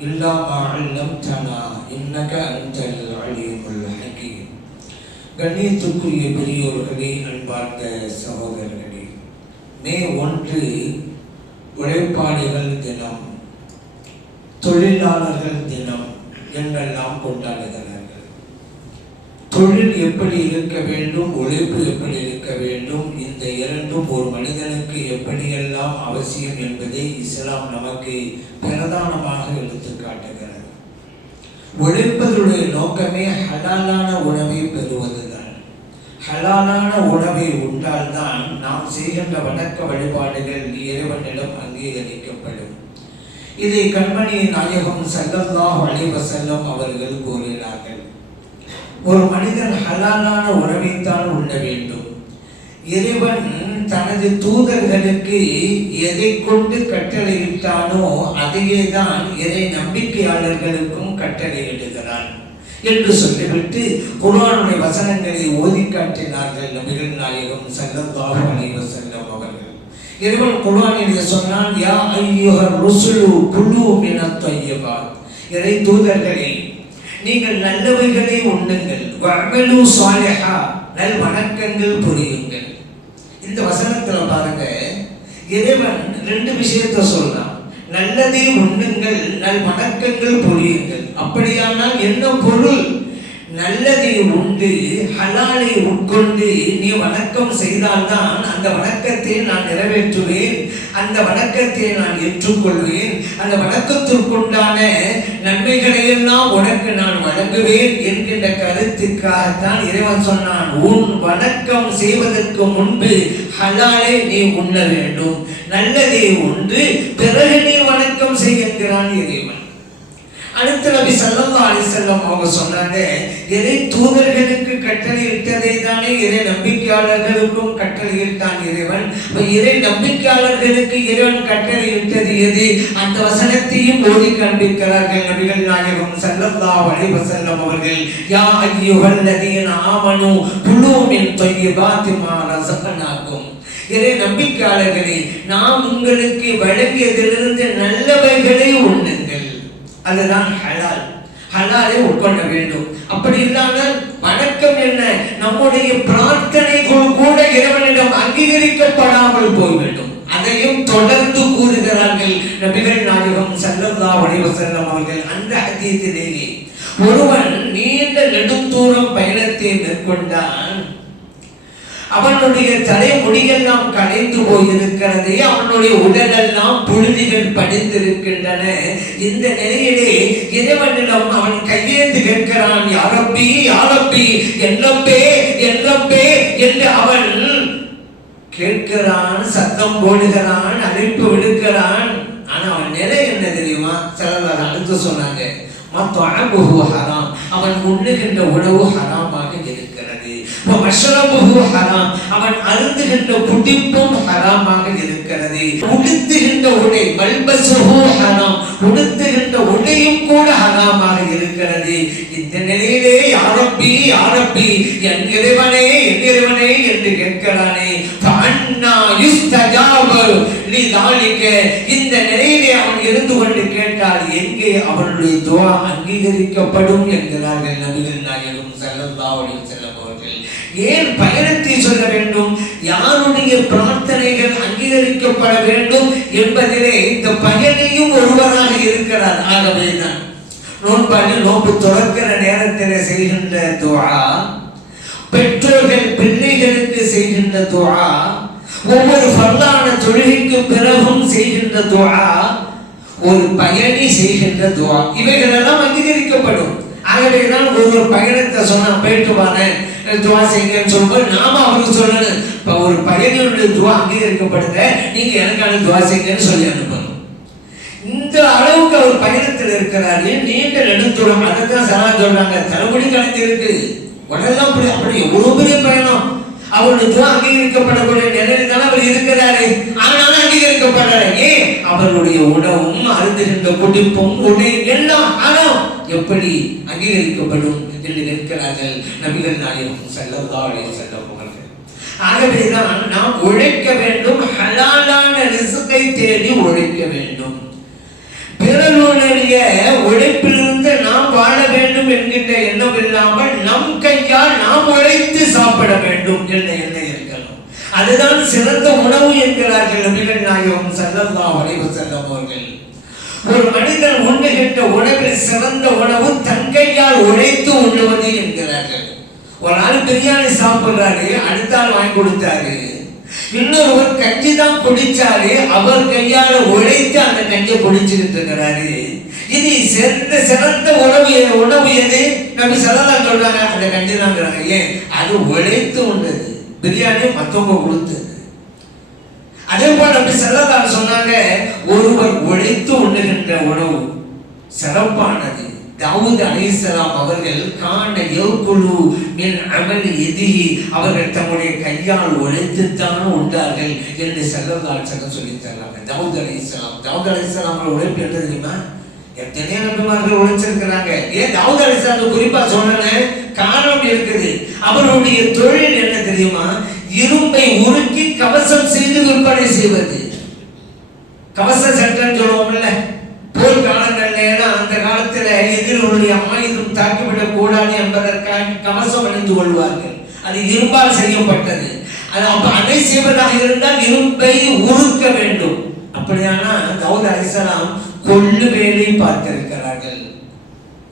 إلا ما علمتنا إنك أنت العليم الحكيم கண்ணியத்துக்குரிய பெரியோர்களே அன்பார்ந்த சகோதரர்களே மே ஒன்று உழைப்பாளிகள் தினம் தொழிலாளர்கள் தினம் என்றெல்லாம் கொண்டாடுகிறார்கள் தொழில் எப்படி இருக்க வேண்டும் உழைப்பு எப்படி இருக்க வேண்டும். இந்த இரண்டும் ஒரு மனிதனுக்கு எப்படியெல்லாம் அவசியம் என்பதை இஸ்லாம் நமக்கு பிரதானமாக எடுத்து காட்டுகிறது. உழைப்பதுடைய நோக்கமே ஹலாலான உணவை பெறுவதுதான். ஹலாலான உணவை உண்டால்தான் நாம் செய்கின்ற வணக்க வழிபாடுகள் இறைவனிடம் அங்கீகரிக்கப்படும். இதை கண்மணி நாயகம் சல்லல்லாஹ் அலிவசல்லம் அவர்கள் கூறினார்கள். ஒரு மனிதன் ஹலாலான உணவைத்தான் உண்ண வேண்டும். இறைவன் தனது தூதர்களுக்கு எதை கொண்டு கட்டளையிட்டானோ அதையே தான் இறை நம்பிக்கையாளர்களுக்கும் கட்டளையிடுகிறான் என்று சொல்லிவிட்டு குரானுடைய வசனங்களை ஓதி காட்டினார்கள் நபிகள் நாயகம் ஸல்லல்லாஹு அலைஹி வஸல்லம் அவர்கள். இறைவன் குர்ஆனிலே சொன்னான் யா ஐயோ ருசுலு குழு என தய்யிபாத் இறை தூதர்களே நீங்கள் நல்லவைகளை உண்ணுங்கள் வஅமலு சாலிஹா நல் வணக்கங்கள் புரியுங்கள். இந்த வசனத்துல பாருங்க இறைவன் ரெண்டு விஷயத்த சொல்றான். நல்லதே உண்ணுங்கள் நல் வணக்கங்கள் புரியுங்கள் அப்படியானால் என்ன பொருள்? நல்லதை உண்டு ஹலாலை உட்கொண்டு நீ வணக்கம் செய்தால்தான் அந்த வணக்கத்தை நான் நிறைவேற்றுவேன் அந்த வணக்கத்தை நான் ஏற்றுக்கொள்வேன் அந்த வணக்கத்திற்குண்டான நன்மைகளை எல்லாம் உனக்கு நான் வழங்குவேன் என்கின்ற கருத்துக்காகத்தான் இறைவன் சொன்னான் உன் வணக்கம் செய்வதற்கு முன்பு ஹலாலை நீ உண்ண வேண்டும். நல்லதை உண்டு பிறகு நீ வணக்கம் செய்கிறான் இறைவன். அடுத்து நபி சல்லல்லாஹு அலைஹி அவங்க சொன்னாங்க இறை தூதர்களுக்கு கட்டளையிட்டதை தானே இறை நம்பிக்கையாளர்களுக்கும் கட்டளையிட்டான் இறைவன். இறை நம்பிக்கையாளர்களுக்கு இறைவன் கட்டளையிட்டது எது? அந்த வசனத்தையும் ஓதி காண்பிக்கிறார்கள் நபிகள் நாயகம் சல்லல்லாஹு அலைஹி வஸல்லம் அவர்கள். யா ஐயுகள் நதியின் ஆமனு குலூ மின் தய்யிபாத்தி இறை நம்பிக்கையாளர்களே நாம் உங்களுக்கு வழங்கியதிலிருந்து நல்லவைகளை உண்ணுங்கள் அதுதான் ஹலால். ஹலாலை உட்கொள்ள வேண்டும். அப்படி இல்லாமல் வணக்கம் என்ன? நம்முடைய பிரார்த்தனைகள் கூட இறைவனிடம் அங்கீகரிக்கப்படாமல் போய்விடும் அதையும் தொடர்ந்து கூறுகிறார்கள் நபிகள் நாயகம் சல்லல்லா வடிவசல்லம் அவர்கள் அந்த ஹதீஸிலேயே. ஒருவன் நீண்ட நெடுந்தூரம் பயணத்தை மேற்கொண்டான். அவனுடைய தலைமுடியெல்லாம் கலைந்து போயிருக்கிறது அவனுடைய உடலெல்லாம் புழுதிகள் படிந்திருக்கின்றன. இந்த நிலையிலே இறைவனிடம் அவன் கையேந்து கேட்கிறான் யாரப்பி யாரப்பி என்னப்பே என்னப்பே என்று அவன் கேட்கிறான் சத்தம் போடுகிறான் அழைப்பு விடுக்கிறான். ஆனா அவன் நிலை என்ன தெரியுமா? சிலர் அடுத்து சொன்னாங்க மத்தொழபுகு ஹராம். அவன் உண்ணுகின்ற உணவு ஹராம். அவன் அருந்துகின்ற குடிப்பும் ஹராமாக இருக்கிறது. உடுத்துகின்ற உடை மல்பசுகு ஹராம். உடுத்துகின்ற உடையும் கூட ஹராமாக இருக்கிறது. இந்த நிலையிலே யாரப்பி யாரப்பி என் இறைவனே என் இறைவனே என்று கேட்கிறானே. அண்ணா நீ லிதாலிக. இந்த நிலையிலே அவன் இருந்து கொண்டு கேட்டால் எங்கே அவனுடைய துவா அங்கீகரிக்கப்படும்? என்கிறார்கள் நபிகள் நாயகம் ஸல்லல்லாஹு அலைஹி ஏன் பயணத்தை சொல்ல வேண்டும்? யாருடைய பிரார்த்தனைகள் அங்கீகரிக்கப்பட வேண்டும் என்பதிலே இந்த பயனையும் ஒருவராக இருக்கிறார். ஆகவேதான் நோன்பாடு நோன்பு துறக்கிற நேரத்தில் செய்கின்ற துவா பெற்றோர்கள் பிள்ளைகளுக்கு செய்கின்ற துவா ஒவ்வொரு பல்லான தொழுகைக்கு பிறகும் செய்கின்ற துவா ஒரு பயணி செய்கின்ற துவா இவைகள் எல்லாம் ஆகவே தான் ஒரு பயணத்தை சொன்னா போயிட்டு வாரேன் துவா செய்யுங்கன்னு சொல்லும்போது நாம அவருக்கு சொல்லணும். இப்போ ஒரு பயணியுடைய துவா அங்கீகரிக்கப்படுத. நீங்க எனக்கான துவா செய்யுங்கன்னு சொல்லி அனுப்பணும். இந்த அளவுக்கு அவர் பயணத்தில் இருக்கிறாரு. நீண்ட நெடுந்தூரம் அதை தான் சரா சொல்றாங்க. தலைமுடி கணக்கு இருக்கு. உடனெல்லாம் அப்படி அப்படி எவ்வளவு பெரிய பயணம். அவருடைய துவா அங்கீகரிக்கப்படக்கூடிய நிலையில தான் அவர் இருக்கிறாரு. ஆனாலும் அங்கீகரிக்கப்படுறாரு ஏன்? அவருடைய உணவும் அருந்துகின்ற குடிப்பும் உடை எல்லாம் எப்படி அங்கீகரிக்கப்படும் என்று நிற்கிறார்கள் நபிகள் நாயகம் செல்லதாலே செல்லம் ஆகவேதான் நாம் உழைக்க வேண்டும் ஹலாலான ரிசுக்கை தேடி உழைக்க வேண்டும். பிறனுடைய உழைப்பிலிருந்து நாம் வாழ வேண்டும் என்கின்ற எண்ணம் இல்லாமல் நம் கையால் நாம் உழைத்து சாப்பிட வேண்டும் என்ற எண்ணம் இருக்கணும். அதுதான் சிறந்த உணவு என்கிறார்கள் நபிகள் நாயகம் ஸல்லல்லாஹு வளைவு வஸல்லம் அவர்கள். ஒரு மனிதன் உண்ணுகின்ற உணவில் சிறந்த உணவு தன் கையால் உழைத்து உண்ணுவது என்கிறார்கள். ஒரு ஆள் பிரியாணி சாப்பிடுறாரு அடுத்த ஆள் வாங்கி கொடுத்தாரு. இன்னொருவர் கஞ்சி தான் குடிச்சாரு அவர் கையால உழைத்து அந்த கஞ்சியை குடிச்சுக்கிட்டு இருக்கிறாரு. இது சிறந்த சிறந்த உணவு உணவு எது? நம்ம சொல்லலாம் சொல்றாங்க அந்த கஞ்சி தாங்கிறாங்க. ஏன்? அது உழைத்து உண்டது. பிரியாணி மத்தவங்க கொடுத்தது. அதே போல அப்படி சொல்லலாம் சொன்னாங்க ஒருவர் உழைத்து உண்ணுகின்ற உணவு சிறப்பானது. தாவூத் அலிசலாம் அவர்கள் காண யௌகுலு என் அமல் எதிரி அவர்கள் தம்முடைய கையால் உழைத்துத்தான் உண்டார்கள் என்று செல்லதால் செல்ல சொல்லி தர்றாங்க. தாவூத் அலிசலாம் தாவூத் அலிசலாம் உழைப்பு என்ன தெரியுமா? எத்தனையோ நபிமார்கள் உழைச்சிருக்கிறாங்க. ஏன் தாவூத் அலிசலாம் குறிப்பா சொன்னேன் காரணம் இருக்குது. அவருடைய தொழில் என்ன தெரியுமா? இரும்பை உருக்கி கவசம் செய்து விற்பனை செய்வது. கவச சட்டம் சொல்லுவோம்ல போர் காலங்கள்ல அந்த காலத்துல எதிரிகளுடைய ஆயுதம் தாக்கிவிடக் கூடாது என்பதற்காக கவசம் அணிந்து கொள்வார்கள். அது இரும்பால் செய்யப்பட்டது. அது அப்ப அதை செய்வதாக இருந்தால் இரும்பை உருக்க வேண்டும். அப்படியானா தவுத் அலிசலாம் கொள்ளு வேலை பார்த்திருக்கிறார்கள்.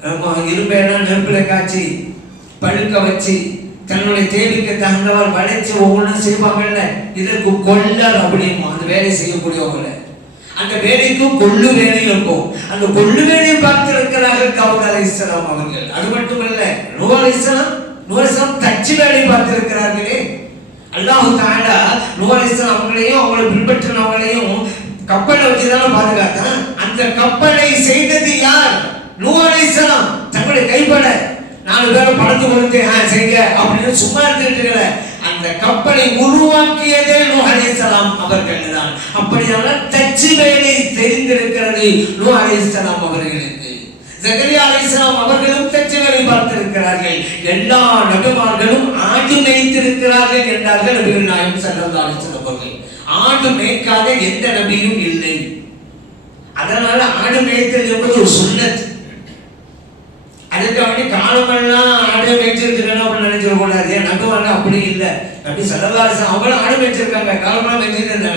ஆமா இரும்பையெல்லாம் நெருப்புல காய்ச்சி பழுக்க வச்சு தன்னுடைய தேவைக்கு தகுந்தவர் வளைச்சு ஒவ்வொன்றும் செய்வாங்கல்ல இதற்கு கொள்ளர் அப்படிமா அந்த வேலை செய்யக்கூடியவங்கள. அந்த வேலைக்கும் கொள்ளு வேலையும் இருக்கும். அந்த கொள்ளு வேலையை பார்த்திருக்கிறார்கள் தாவூத் அலைஹிஸ்ஸலாம் அவர்கள். அது மட்டுமல்ல நூ அலைஹிஸ்ஸலாம் நூ அலைஹிஸ்ஸலாம் தச்சு வேலை பார்த்திருக்கிறார்களே அல்லாஹ் தாலா நூ அலைஹிஸ்ஸலாம் அவங்களையும் அவங்களை பின்பற்றினவங்களையும் கப்பலை வச்சு தானே பாதுகாத்தான். அந்த கப்பலை செய்தது யார்? நூ அலைஹிஸ்ஸலாம் தங்களுடைய கைப்பட நாலு பேரை பணத்து கொடுத்து ஆ அப்படின்னு சும்மா இருந்துட்டு அந்த கப்பலை உருவாக்கியதே நூ அலைஹிஸ்ஸலாம் அவர்கள் தான் அப்படியான தச்சு வேலை தெரிந்திருக்கிறது நூ அலைஹிஸ்ஸலாம் அவர்களுக்கு. ஜக்கரியா அலைஹிஸ்ஸலாம் அவர்களும் தச்சு வேலை பார்த்திருக்கிறார்கள். எல்லா நடுமார்களும் ஆடு மேய்த்திருக்கிறார்கள் என்றார்கள் நபிகள் நாயகம் சல்லா அலைஹி அவர்கள். ஆடு மேய்க்காத எந்த நபியும் இல்லை. அதனால ஆடு மேய்த்தல் என்பது ஒரு சுண்ணத். அதுக்கு வேண்டி ஆடு அப்படின்னு நினைச்சிட கூடாது. அப்படி இல்லை. நபி சல்லல்லாஹு அவங்களும் ஆடு மேய்ச்சிருக்காங்க. காலமெல்லாம் மேய்ச்சிட்டு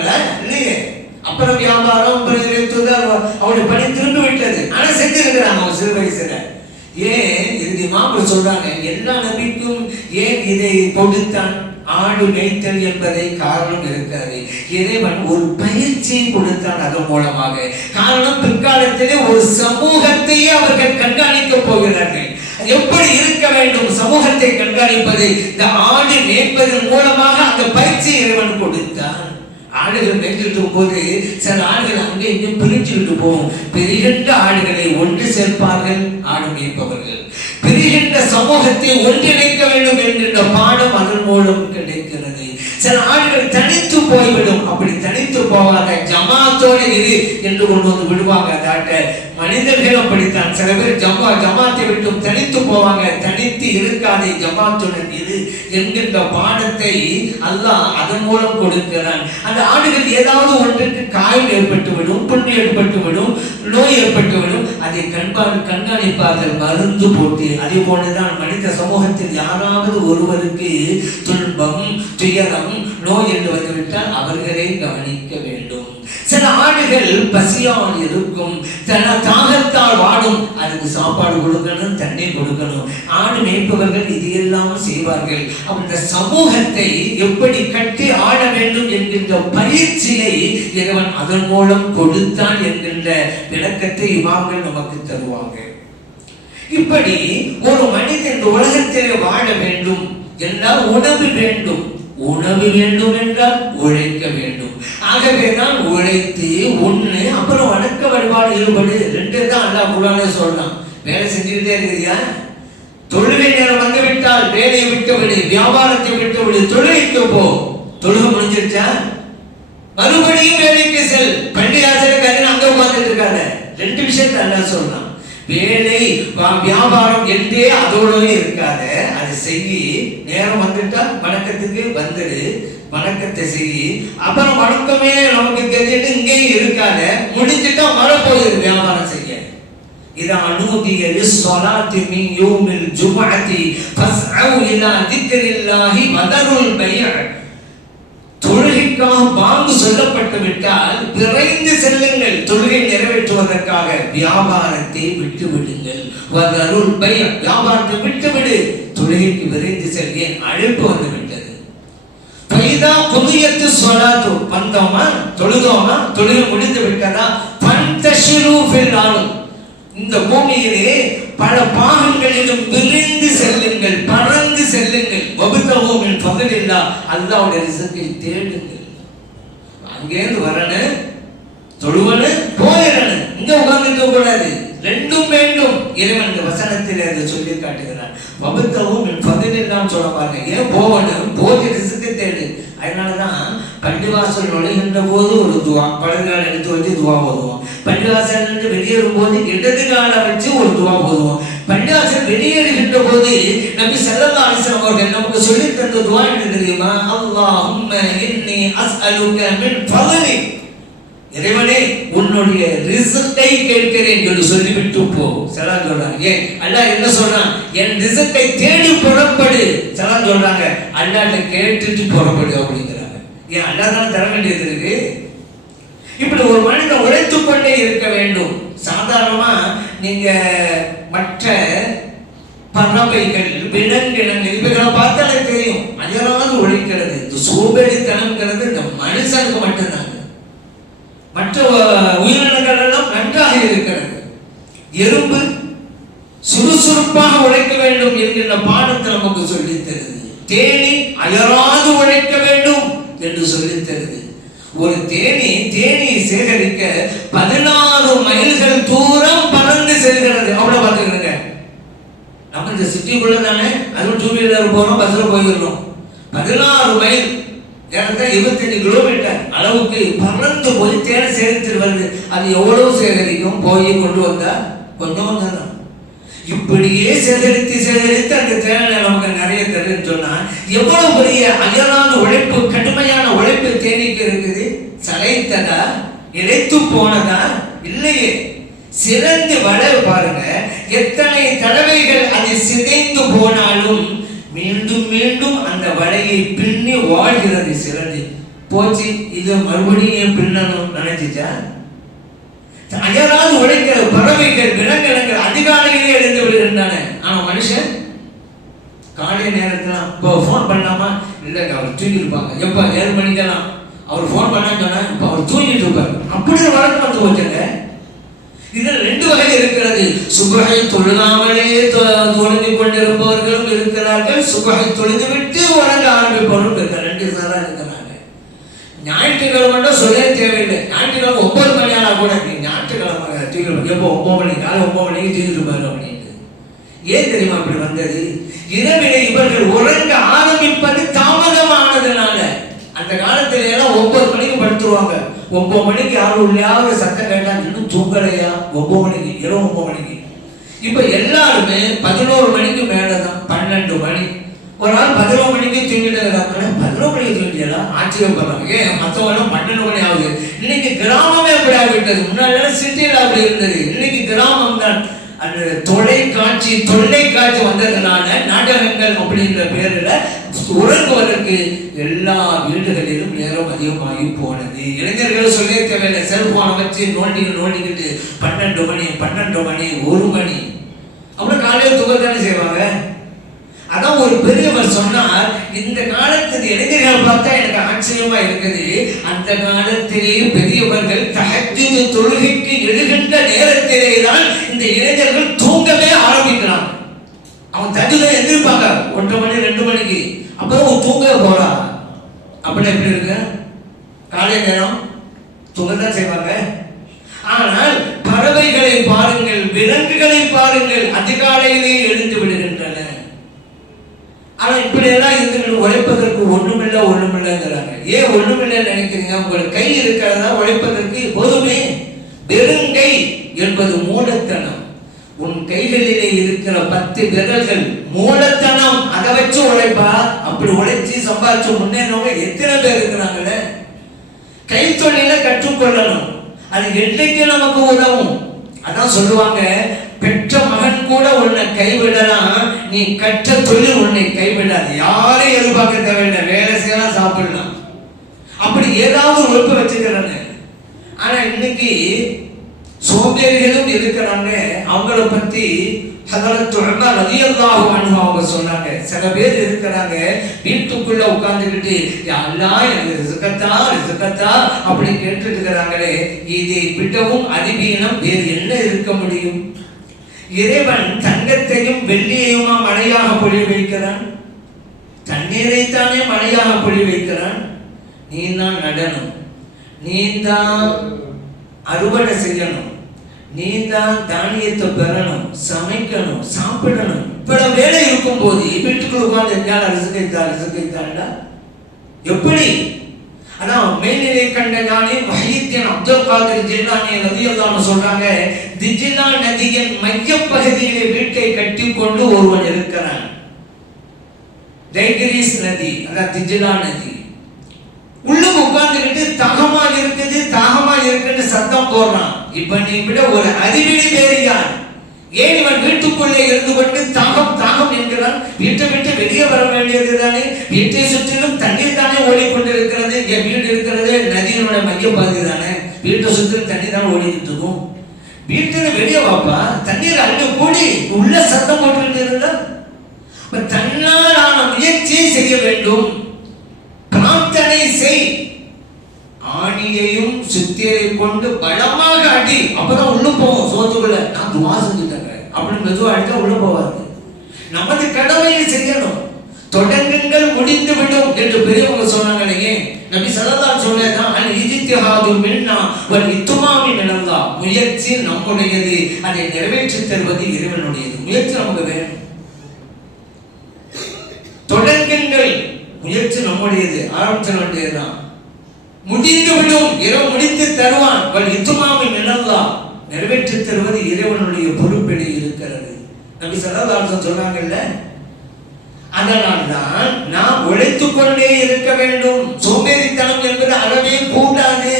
இல்லையே? அப்புறம் வியாபாரம் அப்புறம் அவருடைய பணி திரும்பி விட்டது. ஆனா செஞ்சிருக்கிறாங்க அவன் சிறு வயசுல. ஏன்? இதுக்கு மாப்பிள்ள சொல்றாங்க எல்லா நபிக்கும் ஏன் இதை கொடுத்தான்? ஆடு மேய்த்தல் என்பதை காரணம் இருக்காது. இறைவன் ஒரு பயிற்சியை கொடுத்தான் அதன் மூலமாக. காரணம் பிற்காலத்திலே ஒரு சமூகத்தையே அவர்கள் கண்காணிக்க போகிறார்கள். எப்படி இருக்க வேண்டும்? சமூகத்தை கண்காணிப்பது இந்த ஆடு மேய்ப்பதன் மூலமாக அந்த பயிற்சி இறைவன் கொடுத்தான் ஆடுகள் மேய்ச்சிட்டு போது சில ஆடுகள் அங்கே இங்கே பிரிச்சுக்கிட்டு போகும். பெருகின்ற ஆடுகளை ஒன்று சேர்ப்பார்கள் ஆடு மேய்ப்பவர்கள். பிரிகின்ற சமூகத்தை ஒன்றிணைக்க வேண்டும் என்கின்ற பாடம் அதன் மூலம் கிடைக்கிறது. சில ஆடுகள் தனித்து போய்விடும். அப்படி தனித்து போவாங்க ஜமாத்தோடு இரு என்று கொண்டு வந்து விடுவாங்க தாட்ட மனிதர்கள் அப்படித்தான். சில பேர் ஜமா ஜமாத்தை விட்டும் தனித்து போவாங்க. தனித்து இருக்காதே ஜமாத்துடன் இரு என்கின்ற பாடத்தை அல்லாஹ் அதன் மூலம் கொடுக்கிறான். அந்த ஆடுகள் ஏதாவது ஒன்றுக்கு காயம் ஏற்பட்டு விடும் புண்ணு ஏற்பட்டு விடும் நோய் ஏற்பட்டு விடும் அதை கண்பார் கண்காணிப்பார்கள் மருந்து போட்டு. அதே போலதான் மனித சமூகத்தில் யாராவது ஒருவருக்கு துன்பம் துயரம் நோய் என்று வந்துவிட்டால் அவர்களே கவனிக்க சில ஆடுகள் பசியால் இருக்கும். தன தாகத்தால் வாடும். அதுக்கு சாப்பாடு கொடுக்கணும் தண்ணீர் கொடுக்கணும். ஆடு மேய்ப்பவர்கள் இது எல்லாம் செய்வார்கள். அந்த சமூகத்தை எப்படி கட்டி ஆட வேண்டும் என்கின்ற பயிற்சியை இறைவன் அதன் மூலம் கொடுத்தான் என்கின்ற விளக்கத்தை இமாம்கள் நமக்கு தருவாங்க. இப்படி ஒரு மனிதன் இந்த உலகத்திலே வாழ வேண்டும். என்றால் உணவு வேண்டும். உணவு வேண்டும் என்றால் உழைக்க வேண்டும். ஆகவே தான் உழைத்து ஒன்று அப்புறம் வணக்க வழிபாடு ஈடுபடு ரெண்டு தான் அல்லா குரானே சொல்றான். வேலை செஞ்சுக்கிட்டே இருக்கிறியா? தொழுகை நேரம் வந்து விட்டால் வேலையை விட்டு விடு வியாபாரத்தை விட்டு விடு தொழுகைக்கு போ. தொழுகை முடிஞ்சிருச்சா? மறுபடியும் வேலைக்கு செல். பண்டிகாசனுக்கு அங்க உட்கார்ந்துட்டு இருக்காங்க ரெண்டு விஷயத்த அல்லா சொல்றான். வேலை வா- வியாபாரம் என்றே அதோடவே இருக்காத அது செய்யி நேரம் வந்துட்டா வணக்கத்துக்கு வந்துடு வணக்கத்தை செய்யி அப்புறம் வணக்கமே நமக்கு தெரியுது இங்கேயும் இருக்காத முடிஞ்சிட்டா மழை போயிரு வியாபாரம் செய்ய إذا نودي للصلاة من يوم الجمعة فاسعوا إلى ذكر الله وذروا البيع தொழுகைக்காக பாங்கு சொல்லப்பட்டு விட்டால் விரைந்து செல்லுங்கள். தொழுகை நிறைவேற்றுவதற்காக வியாபாரத்தை விட்டு விடுங்கள் வதருள் பயம் வியாபாரத்தை விட்டு விடு தொழுகைக்கு விரைந்து செல்க அழைப்பு வந்து விட்டது பைதா புதியத்து சொலாத்து. வந்தோமா தொழுதோமா? தொழுகை முடிந்து விட்டதா? பந்தஷிரு ஃபில் இந்த பூமியிலே பல பாகங்களிலும் விரிந்து செல்லுங்கள். பறந்து செல்லுங்கள். வகுத்தவோமின் பகலில்லா. அல்லாவுடைய ரிசத்தை தேடுங்கள். அங்கேருந்து வரணும் தொழுவனு போயிடணும் இங்க உட்கார்ந்துக்க கூடாது ரெண்டும் வேண்டும். இறைவன் இந்த வசனத்தில் அதை சொல்லி காட்டுகிறார். வகுத்தவும் என் பதினெல்லாம் சொல்ல பாருங்க. ஏன் போகணும்? போதி ரிசுக்கு தேடு. அதனாலதான் பள்ளிவாசல் நுழைகின்ற போது ஒரு துவா பழங்கால் எடுத்து வச்சு துவா ஓதுவோம் பள்ளிவாசல் வெளியேறும் போது இடது காலை வச்சு ஒரு துவா ஓதுவோம் பள்ளிவாசல் வெளியேறுகின்ற போது நபி சல்லா அலிஸ்லாம் அவர்கள் நமக்கு சொல்லி தந்த துவா என்ன தெரியுமா? அல்லாஹும் இன்னி அஸ்அலுக மின் ஃபதலி இறைவனே உன்னுடைய ரிசல்ட்டை கேட்கிறேன் என்று சொல்லிவிட்டு போ. சலா சொல்றாங்க. ஏன் அல்லா என்ன சொல்றான் என் ரிசல்ட்டை தேடி புறப்படு. சலா சொல்றாங்க. அல்லாட்ட கேட்டுட்டு புறப்படு அப்படிங்கிறாங்க. ஏன் அல்லா தான் தர வேண்டியது இருக்கு. இப்படி ஒரு மனிதன் உழைத்து கொண்டே இருக்க வேண்டும். சாதாரணமா நீங்க மற்ற பறவைகள் விலங்கினங்கள் இவைகளை பார்த்தாலே தெரியும். அயலாது உழைக்கிறது இந்த சோம்பேறித்தனம்ங்கிறது இந்த மனுஷனுக்கு மட்டும்தாங்க. மற்ற உயிரினங்கள் எல்லாம் நன்றாக இருக்கிறது. எறும்பு சுறுசுறுப்பாக உழைக்க வேண்டும் என்கின்ற பாடத்தை நமக்கு சொல்லித்தருது தேனி அயராது உழைக்க வேண்டும் என்று சொல்லித் தருது. ஒரு தேனி தேனியை சேகரிக்க பதினாறு மைல்கள் தூரம் இருக்கிறது அவ்வளோ பார்த்துக்கிறேங்க நம்ம இந்த சிட்டிக்குள்ள தானே அதுவும் டூ வீலர் போகிறோம் பஸ்ஸில் போயிடணும் பதினாறு மைல் ஏறத்தாழ இருபத்தஞ்சு கிலோமீட்டர் அளவுக்கு பறந்து போய் தேனை சேகரித்துட்டு வருது. அது எவ்வளவு சேகரிக்கும்? போய் கொண்டு வந்தா கொஞ்சம் கொஞ்சம் தான் இப்படியே சேகரித்து சேகரித்து அந்த தேனை நமக்கு நிறைய தருன்னு சொன்னா எவ்வளவு பெரிய அயலான உழைப்பு கடுமையான உழைப்பு தேனிக்கு இருக்குது? சளைத்ததா? இழைத்து போனதா? இல்லையே. சிறந்து வளர பாருங்க. எத்தனை தடவைகள் அது சிதைந்து போனாலும் மீண்டும் மீண்டும் அந்த வலையை பின்னி வாழ்கிறது சிறந்து. போச்சு இது மறுபடியும் ஏன் பின்னணும் நினைச்சிச்சா? அயராது உழைக்கிற பறவைகள் விலங்கினங்கள் அதிகாலையிலே எழுந்து விடுகின்றன. ஆனா மனுஷன்? காலை நேரத்துல இப்போ ஃபோன் பண்ணாமா இல்லைங்க அவர் தூங்கியிருப்பாங்க எப்போ ஏழு மணிக்கெல்லாம்? அவர் ஃபோன் பண்ணான்னு சொன்னா இப்போ அவர் தூங்கிட்டு இருப்பார். அப்படியே வளர்த்து வந்து வச்சுங்க இதில் ரெண்டு வகை இருக்கிறது. சுபகை தொழுகாமலே தொழுந்து கொண்டிருப்பவர்களும் இருக்கிறார்கள். சுபகை தொழுது விட்டு உறங்க ஆரம்பிப்பவர்களும் இருக்கிற ரெண்டு சாரா இருக்கிறாங்க. ஞாயிற்றுக்கிழமை சொல்ல தேவையில்லை. ஞாயிற்றுக்கிழமை ஒன்பது மணி ஆனால் கூட நீ ஞாயிற்றுக்கிழமை தூக்கி எப்போ ஒன்பது மணி காலை ஒன்பது மணிக்கு தூக்கிட்டு அப்படின்ட்டு. ஏன் தெரியுமா அப்படி வந்தது? இரவிலே இவர்கள் உறங்க ஆரம்பிப்பது தாமதமானதுனால. அந்த காலத்துல எல்லாம் ஒன்பது மணிக்கு படுத்துருவாங்க. ஒன்பது மணிக்கு யாரும் உள்ளாவது சத்தம் கேட்டா இன்னும் தூங்கலையா? ஒன்பது மணிக்கு இரவு ஒன்பது மணிக்கு. இப்போ எல்லாருமே பதினோரு மணிக்கு மேலே தான் பன்னெண்டு மணி. ஒரு நாள் பதினோரு மணிக்கு தூங்கிட்டு இருக்காங்க பதினோரு மணிக்கு தூங்கிட்டா ஆச்சரியப்படுறாங்க ஏன் மற்றவங்களும் பன்னெண்டு மணி ஆகுது. இன்னைக்கு கிராமமே அப்படி ஆகிவிட்டது. முன்னாடி சிட்டியில் அப்படி இருந்தது. இன்னைக்கு கிராமம் தான் அந்த தொலைக்காட்சி தொல்லைக்காட்சி வந்ததுனால நாடகங்கள் அப்படின்ற பேரில் உறங்குவதற்கு எல்லா வீடுகளிலும் நேரம் அதிகமாகி போனது. இளைஞர்கள் சொல்லே தேவையில்லை. செல்போனை வச்சு நோண்டி நோண்டிக்கிட்டு பன்னெண்டு மணி பன்னெண்டு மணி ஒரு மணி. அப்புறம் காலையில் தூக்கத்தானே செய்வாங்க? அதான் ஒரு பெரியவர் சொன்னார் இந்த காலத்து இளைஞர்கள் பார்த்தா எனக்கு ஆச்சரியமா இருக்குது. அந்த காலத்திலேயே பெரியவர்கள் தஹஜ்ஜுது தொழுகைக்கு எழுகின்ற நேரத்திலே தான் இந்த இளைஞர்கள் தூங்கவே ஆரம்பிக்கிறான். அவன் தகுதியில் எந்திருப்பாங்க. ஒன்றரை மணி ரெண்டு மணிக்கு. அப்புறம் தூங்க போறான். அப்படி எப்படி இருக்கு? காலை நேரம் தூங்கத்தான் செய்வாங்க. ஆனால் பறவைகளை பாருங்கள் விலங்குகளை பாருங்கள் அதிகாலையிலேயே எழுந்து விடுகின்றன. ஆனால் இப்படியெல்லாம் இருந்து உழைப்பதற்கு ஒண்ணுமில்லை ஒண்ணுமில்லைங்கிறாங்க. ஏன் ஒண்ணுமில்லைன்னு நினைக்கிறீங்க? உங்கள் கை இருக்கிறதா? உழைப்பதற்கு எப்போதுமே வெறுங்கை என்பது மூலத்தனம். உன் கைகளிலே இருக்கிற பத்து விரல்கள் மூலத்தனம். அதை வச்சு உழைப்பா? அப்படி உழைச்சி சம்பாதிச்சு முன்னேறவங்க எத்தனை பேர் இருக்கிறாங்களே? கை தொழில கற்றுக்கொள்ளணும். அது என்றைக்கு நமக்கு உதவும்? அதான் சொல்லுவாங்க பெற்ற மகன் கூட உன்னை கைவிடலாம். நீ கற்ற தொழில் உன்னை கைவிடாது. யாரையும் எதிர்பார்க்க தேவையில்லை. வேலை செய்யலாம் சாப்பிடலாம். அப்படி ஏதாவது உழைப்பு வச்சுக்கிறாங்க ஆனா இன்னைக்கு சோம்பேறிகளும் இருக்கிறாங்க. அவங்கள பத்தி ஹதரத் உமர் ரலியல்லாஹு அவங்க சொன்னாங்க. சில பேர் இருக்கிறாங்க. வீட்டுக்குள்ள உட்கார்ந்துக்கிட்டு யா எனக்கு ரிஸ்கத்தா ரிஸ்கத்தா அப்படி கேட்டுட்டு இருக்கிறாங்களே இதை விடவும் அதிவீனம் வேறு என்ன இருக்க முடியும்? இறைவன் தங்கத்தையும் வெள்ளியையுமா மழையாக பொழி வைக்கிறான்? தண்ணீரைத்தானே மழையாக பொழி வைக்கிறான்? நீ தான் நடனம் நீ தான் அறுவடை செய்யணும். நீ தான் தானியத்தை பெறணும் சமைக்கணும் சாப்பிடணும். இவ்வளவு வேலை இருக்கும் போது வீட்டுக்குள்ள உட்கார்ந்து எங்கேயால ரிசுக்கைத்தா எப்படி? அதான் மேல்நிலை கண்ட ஞானி வஹீத்தியன் அப்துல் காதிர் ஜில்லானி நதியல்லான்னு சொல்றாங்க திஜிலா நதியின் மையப்பகுதியிலே வீட்டை கட்டி கொண்டு ஒருவன் இருக்கிறான். டைகிரிஸ் நதி அதான் திஜிலா நதி. உள்ள உட்கார்ந்துக்கிட்டு தாகமா இருக்குது தாகமா இருக்குன்னு சத்தம் போடுறான். இப்ப நீ விட ஒரு அறிவிழி வேறு யார்? ஏன் இவன் வீட்டுக்குள்ளே இருந்து கொண்டு தாகம் தாகம் என்கிறான்? வீட்டை விட்டு வெளியே வர வேண்டியது தானே? வீட்டை சுற்றிலும் தண்ணீர் தானே ஓடிக்கொண்டிருக்கிறது? என் வீடு இருக்கிறது நதியினுடைய மையப்பகுதி தானே? வீட்டை சுற்றிலும் தண்ணி தானே ஓடிக்கிட்டு இருக்கும். வீட்டுல வெளியே வாப்பா தண்ணீர் அள்ளி கூடி உள்ள சத்தம் போட்டுக்கிட்டு இருந்தா நான் துவா செஞ்சுட்டேங்க அப்படின்னு மெதுவாக அடித்தா உள்ள போவாது நமது கடமையை செய்யணும். தொடங்குங்கள் முடிந்து விடும் என்று பெரியவங்க சொன்னாங்க நபி சல்லல்லாஹு சொன்னதான் அல் இஜ்திஹாது மின்னா வல் இத்துமாமி நடந்தா முயற்சி நம்முடையது. அதை நிறைவேற்றி தருவது இறைவனுடையது. முயற்சி நமக்கு வேணும். தொடங்குங்கள். முயற்சி நம்முடையது. ஆரம்பிச்ச வேண்டியதுதான். முடிந்து விடும் இரவு முடித்து தருவான். வல் இத்துமாமி மினல்லா. நிறைவேற்றி தருவது இறைவனுடைய பொறுப்பிலே இருக்கிறது. நபி சல்லல்லாஹு சொன்னாங்கல்ல அதனால்தான் நாம் உழைத்துக் கொண்டே இருக்க வேண்டும். சோம்பேறித்தனம் என்பது அறவே கூடாது.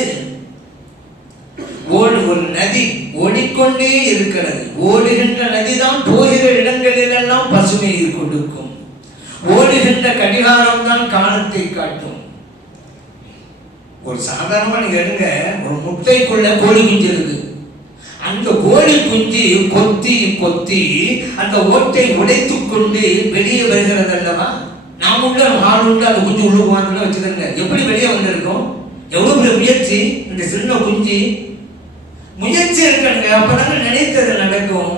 ஓடு ஒரு நதி ஓடிக்கொண்டே இருக்கிறது. ஓடுகின்ற நதிதான் போகிற இடங்களிலெல்லாம் பசுமையை கொடுக்கும் ஓடுகின்ற கடிகாரம் தான் காலத்தை காட்டும். ஒரு சாதாரணமா நீங்க எடுங்க ஒரு முட்டைக்குள்ள கோழி குஞ்சு இருக்கு. அந்த கோழி குஞ்சு கொத்தி கொத்தி அந்த ஓட்டை உடைத்து கொண்டு வெளியே வருகிறது அல்லவா நாம் உள்ள ஆள் உண்டு அந்த குஞ்சு உள்ள உட்காந்து வச்சுக்கோங்க எப்படி வெளியே வந்திருக்கோம்? எவ்வளவு பெரிய முயற்சி? இந்த சின்ன குஞ்சு. முயற்சி இருக்கணுங்க. அப்பதாங்க நினைத்தது நடக்கும்.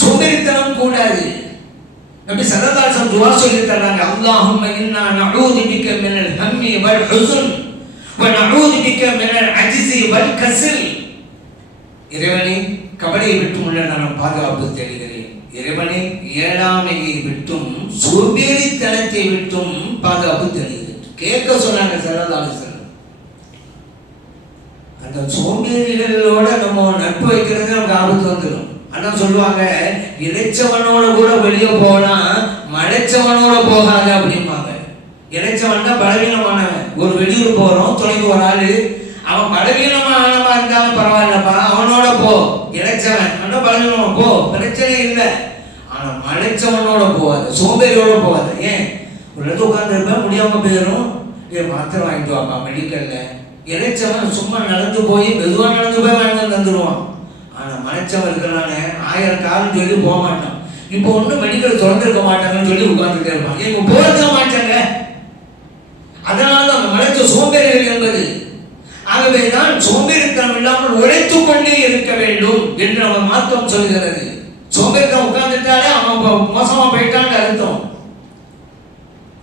சோம்பேறித்தனம் கூடாது. நபி சரதாசம் துவா சொல்லி தர்றாங்க. அல்லாஹும் இன்னா நஊது பிக்க மினல் ஹம்மி வல் ஹுஸ்ன் வ நஊது பிக்க மினல் அஜ்ஸி வல் கஸ்ல். இறைவனே கவலையை விட்டும் உள்ள நான் பாதுகாப்பு தேடுகிறேன். இறைவனே ஏழாமையை விட்டும் சோம்பேறித்தனத்தை விட்டும் பாதுகாப்பு தேடுகிறேன். கேட்க சொன்னாங்க சல்லல்லாஹு அலைஹி அந்த சோம்பேறிகளோட நம்ம நட்பு வைக்கிறது நமக்கு ஆபத்து வந்துடும் ஆனா சொல்லுவாங்க இளைச்சவனோட கூட வெளியே போனா மலைச்சவனோட போகாத அப்படிம்பாங்க. இளைச்சவன்னா பலவீனமானவன். ஒரு வெளியூர் போறோம் துணைக்கு ஒரு ஆளு அவன் பலவீனமானவா இருந்தாலும் பரவாயில்லப்பா. அவனோட போ. இளைச்சவன் அவன பலவீனமா போ. பிரச்சனை இல்லை. ஆனா மலைச்சவனோட போகாது சோம்பேறியோட போகாது ஏன்? ஒரு இடத்துல உட்கார்ந்து இருப்பேன் முடியாம போயிடும் ஏ மாத்திரை வாங்கிட்டு வாப்பா மெடிக்கல்ல இறைச்சவன் சும்மா நடந்து போய் மெதுவாக நடந்து போய் வாங்கி தந்துடுவான் ஆனால் மனைச்சவன் இருக்கிறானே. ஆயிரம் காலம் சொல்லி போக மாட்டான். இப்போ ஒன்றும் மெடிக்கல் திறந்திருக்க மாட்டாங்கன்னு சொல்லி உட்காந்துட்டே இருப்பான். எங்க போறத மாட்டாங்க. அதனால அந்த மலைச்ச சோம்பேறிகள் என்பது ஆகவே தான் சோம்பேறித்தனம் இல்லாமல் உழைத்துக் கொண்டே இருக்க வேண்டும் என்று அவன் மாற்றம் சொல்கிறது சோம்பேறித்தனம் உட்கார்ந்துட்டாலே அவன் மோசமா போயிட்டான்னு அர்த்தம்.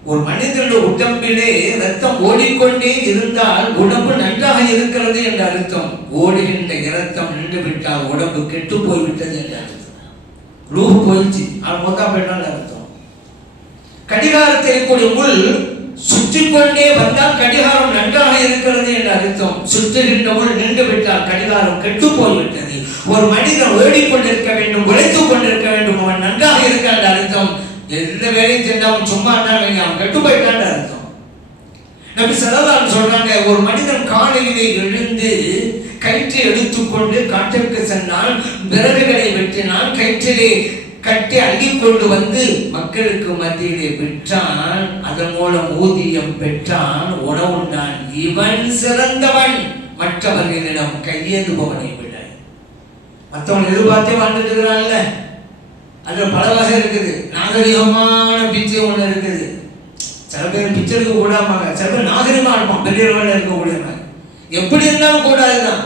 ஒரு மனிதனுடைய உடம்பிலே ரத்தம் ஓடிக்கொண்டே இருந்தால் உடம்பு நன்றாக இருக்கிறது என்ற அர்த்தம். ஓடுகின்ற இரத்தம் நின்று விட்டால் உடம்பு கெட்டு போய்விட்டது என்ற அர்த்தம். ரூ போயிடுச்சு. அவன் மொத்தம் போயிட்டான்னு அர்த்தம். கடிகாரத்தில் கூடிய முள் சுற்றி கொண்டே வந்தால் கடிகாரம் நன்றாக இருக்கிறது என்று அர்த்தம். சுற்றுகின்ற நின்று விட்டால் கடிகாரம் கெட்டு போய்விட்டது ஒரு மனிதன் ஓடிக்கொண்டிருக்க வேண்டும் உழைத்துக் கொண்டிருக்க வேண்டும் அவன் நன்றாக இருக்க என்ற அர்த்தம். எந்த வேலையும் செஞ்சு சும்மா இருந்தான் அவன் கெட்டு போயிட்டான் அர்த்தம். நபி செலவாக சொல்றாங்க ஒரு மனிதன் காலையிலே எழுந்து கயிற்றை எடுத்துக்கொண்டு காட்டிற்கு சென்றான் விறகுகளை வெட்டினான் கயிற்றிலே கட்டி அள்ளி கொண்டு வந்து மக்களுக்கு மத்தியிலே விற்றான் அதன் மூலம் ஊதியம் பெற்றான் உணவுண்டான். இவன் சிறந்தவன். மற்றவர்களிடம் கையேந்துபவனை விட. மற்றவன் எதிர்பார்த்தே வாழ்ந்துட்டுக்கிறான்ல அதுல பல வகை இருக்குது. நாகரிகமான பிச்சை ஒண்ணு இருக்குது. சில பேர் பிச்சை எடுக்க கூடாமாங்க சில பேர் நாகரிகமா இருப்பான் பெரியவர்கள் இருக்கக்கூடியவங்க. எப்படி இருந்தாலும் கூடாதுதான்.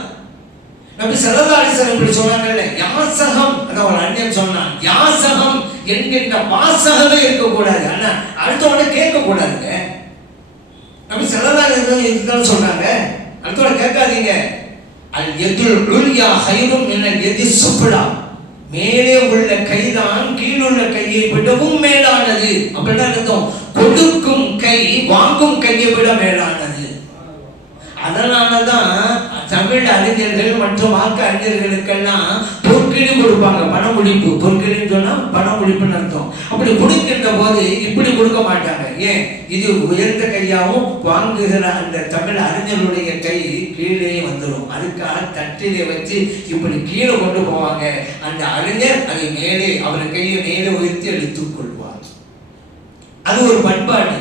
நபி ஸல்லல்லாஹு அலைஹி இப்படி சொன்னாங்கல்ல யாசகம் அதான் ஒரு அண்ணன் சொன்னான். யாசகம் என்கின்ற வாசகமே இருக்கக்கூடாது. ஆனா அடுத்தவன கேட்க கூடாதுங்க நபி ஸல்லல்லாஹு இதுதான் சொன்னாங்க? அடுத்தவன கேட்காதீங்க. அல் எதுல் லுல்யா ஹைரும் என எதி சுப்லா மேலே உள்ள கைதான் கீழுள்ள கையை விடவும் மேலானது. அப்படின்னா அர்த்தம்? கொடுக்கும் கை வாங்கும் கையை விட மேலானது. அதனாலதான் தமிழ் அறிஞர்கள் மற்றும் வாக்கு அறிஞர்களுக்கெல்லாம் பொற்கிழி கொடுப்பாங்க பணமுடிப்பு. சொன்னால் பண முடிப்புன்னு அர்த்தம். அப்படி கொடுக்கின்ற போது இப்படி கொடுக்க மாட்டாங்க. ஏன்? இது உயர்ந்த கையாவும் வாங்குகிற அந்த தமிழ் அறிஞருடைய கை கீழே வந்துடும் அதுக்காக தட்டிலே வச்சு இப்படி கீழே கொண்டு போவாங்க. அந்த அறிஞர் அதை மேலே அவர் கையை மேலே உயர்த்தி எடுத்துக் கொள்வார். அது ஒரு பண்பாடு.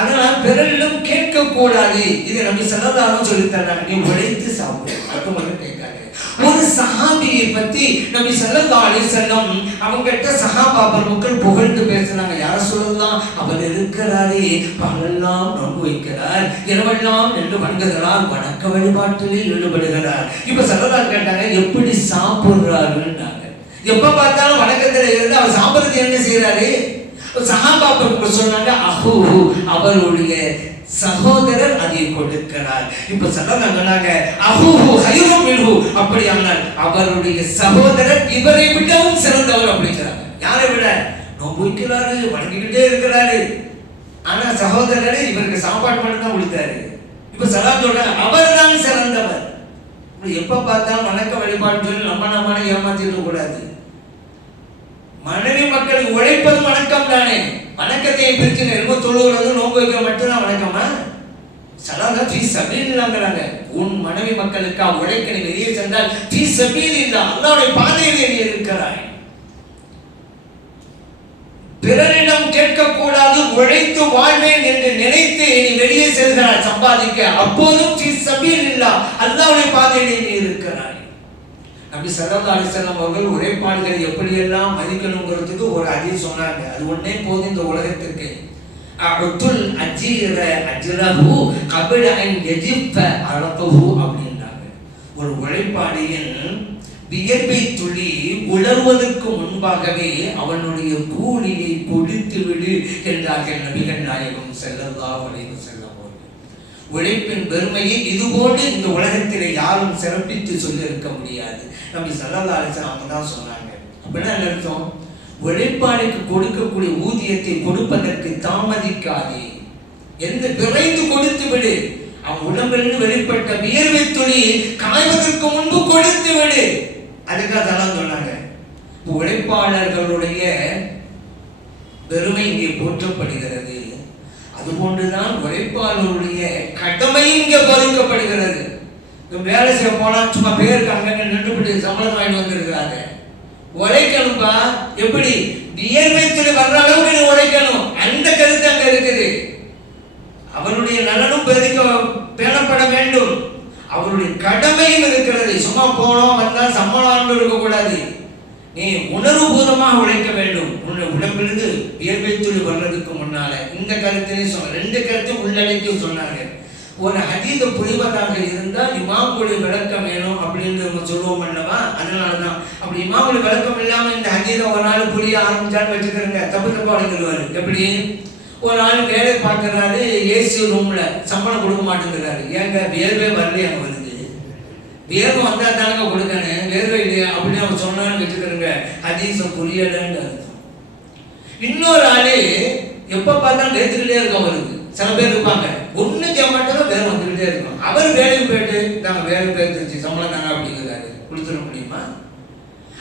அதனால் பிறரிடம் கேட்கக்கூடாது. இது நம்ம சல்லல்லாஹு சொல்லி தர்றாங்க நீ உழைத்து சாப்பிடு. அது மட்டும் கேட்காது. ஒரு சஹாபியை பத்தி நபி ஸல்லல்லாஹு செல்லம் அவங்க கிட்ட சஹாபா மக்கள் புகழ்ந்து பேசுனாங்க. யார சொல்லலாம்? அவர் இருக்கிறாரே. பகலெல்லாம் நோன்பு வைக்கிறார். இரவெல்லாம் நின்று வணங்குகிறார். வணக்க வழிபாட்டிலே ஈடுபடுகிறார். இப்ப ஸல்லல்லாஹு கேட்டாங்க எப்படி சாப்பிடுறாருன்னாங்க? எப்ப பார்த்தாலும் வணக்கத்தில் இருந்து அவர் சாப்பிடுறது என்ன செய்யறாரு சஹாபா பெருமக்கள் சொன்னாங்க அஹூ அவருடைய சகோதரர் அதை கொடுக்கிறார். இப்ப சொன்னாங்க அஹூஹு ஹைரும் மின்ஹு. அப்படியானால் அவருடைய சகோதரர் இவரை விடவும் சிறந்தவர் அப்படிங்கிறாங்க. யாரை விட? நோன்பு வைக்கிறாரு வணங்கிக்கிட்டே இருக்கிறாரு. ஆனா சகோதரர் இவருக்கு சாப்பாடு மட்டும் தான் கொடுத்தாரு. இப்ப சலாம் சொல்றாங்க அவர் தான் சிறந்தவர் எப்ப பார்த்தாலும் வணக்க வழிபாடு சொல்லி நம்ம நம்ம ஏமாத்திட்டு கூடாது மனைவி மக்கள் உழைப்பது வணக்கம் தானே? வணக்கத்தை பிரிச்சு ரொம்ப தொழுகிறது நோக்கு வைக்க மட்டும்தான் வணக்கமா? சலாதா ஃபீ சபீல் இல்லாங்கிறாங்க உன் மனைவி மக்களுக்கா உழைக்க நீ வெளியே சென்றால் ஃபீ சபீல் இல்லா அல்லாவுடைய பாதையிலே நீ இருக்கிறாய். பிறரிடம் கேட்கக்கூடாது உழைத்து வாழ்வேன் என்று நினைத்து நீ வெளியே செல்கிறாய் சம்பாதிக்க. அப்போதும் ஃபீ சபீல் இல்லா அல்லாவுடைய பாதையிலே நீ இருக்கிறாய். நபி ஸல்லல்லாஹு அலைஹி அவர்கள் அவர்கள் உழைப்பாளிகளை எப்படியெல்லாம் மதிக்கணுங்கிறதுக்கு ஒரு அதி சொன்னாங்க. அது ஒன்றே போதும் இந்த உலகத்திற்கு. அத்துல் அஜீர அஜ்ரஹு கபில ஐன் எஜிப்ப அரகுஹு அப்படின்றாங்க. ஒரு உழைப்பாளியின் வியர்வை துளி உலர்வதற்கு முன்பாகவே அவனுடைய கூலியை கொடுத்து விடு என்றார்கள் நபிகள் நாயகம் ஸல்லல்லாஹு அலைஹி உழைப்பின் பெருமையை இதுபோன்று இந்த உலகத்திலே யாரும் சிறப்பித்து சொல்லியிருக்க முடியாது. நம்ம சல்லல்லா அலிசன் அவங்க தான் சொன்னாங்க. அப்படின்னா என்ன அர்த்தம்? உழைப்பாளிக்கு கொடுக்கக்கூடிய ஊதியத்தை கொடுப்பதற்கு தாமதிக்காதே. எந்த விரைந்து கொடுத்து விடு. அவன் உடம்பிலிருந்து வெளிப்பட்ட வியர்வை துணி காய்வதற்கு முன்பு கொடுத்து விடு. அதுக்காக தான் சொன்னாங்க. உழைப்பாளர்களுடைய பெருமை இங்கே போற்றப்படுகிறது. அதுபோன்றுதான் உழைப்பாளருடைய கடமை இங்கே பாதிக்கப்படுகிறது. இவன் வேலை செய்ய போனா சும்மா பேருக்கு அங்கங்க நின்றுபட்டு சம்பளம் வாங்கி வந்திருக்கிறாங்க. உழைக்கணும்பா எப்படி? வியர்வைத்துல வர்ற அளவுக்கு நீ உழைக்கணும். அந்த கருத்து அங்க இருக்குது. அவனுடைய நலனும் பெருக்க பேணப்பட வேண்டும். அவருடைய கடமையும் இருக்கிறது. சும்மா போனோம் வந்தா சம்பளம் இருக்கக்கூடாது. நீ உணர்வுபூர்வமாக உழைக்க வேண்டும். உன்னுடைய உடம்பிலிருந்து வியர்வை துளி வர்றதுக்கு முன்னால. இந்த கருத்திலையும் சொன்ன ரெண்டு கருத்தையும் உள்ளடக்கி சொன்னாங்க ஒரு அதீத புரிவதாக இருந்தால் இமாமுடைய விளக்கம் வேணும் அப்படின்னு நம்ம சொல்லுவோம் அல்லவா? அதனால தான் அப்படி இமாமுடைய விளக்கம் இல்லாம இந்த அதீதம் ஒரு நாள் புரிய ஆரம்பிச்சான்னு வச்சுக்கிறேங்க தப்பு தப்பா அடைஞ்சிருவாரு எப்படி? ஒரு ஆள் வேலை பார்க்கறாரு ஏசி ரூம்ல சம்பளம் கொடுக்க மாட்டேங்கிறாரு. ஏங்க வியர்வே வரலையே அங்க வருது வேர்வை வந்தால் தானங்க கொடுக்கணும் வேர்வை இல்லையா? அப்படின்னு அவன் சொன்னான்னு வச்சுக்கிறேங்க ஹதீஸ புரியலன்னு அர்த்தம். இன்னொரு ஆளு எப்ப பார்த்தாலும் வேத்துக்கிட்டே இருக்கும் அவருக்கு. சில பேர் இருப்பாங்க. ஒண்ணு செய்ய மாட்டாலும் வேலை வந்துகிட்டே இருக்கும். அவர் வேலைக்கு போயிட்டு நாங்கள் வேலை பேர்த்துச்சு சம்பளம் தாங்க அப்படிங்கிறாரு. கொடுத்துட முடியுமா?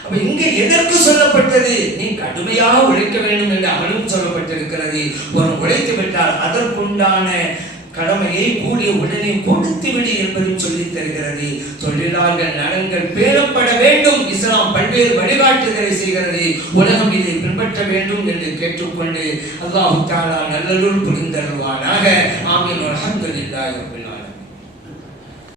அப்ப இங்க எதற்கு சொல்லப்பட்டது? நீ கடுமையாக உழைக்க வேண்டும் என்று அவனும் சொல்லப்பட்டிருக்கிறது. ஒரு உழைத்து விட்டால் அதற்குண்டான கடமையை கூடிய உடனே கொடுத்து விடு என்பதும் சொல்லித் தருகிறது. தொழிலாளர்கள் நலன்கள் பேரப்பட வேண்டும். இஸ்லாம் பல்வேறு வழிகாட்டுதலை செய்கிறது. உலகம் இதை பின்பற்ற வேண்டும் என்று கேட்டுக்கொண்டு அல்லாஹு தாலா நல்லருள் புரிந்தருவானாக ஆமீன். அல்ஹம்துலில்லாஹி ரப்பில்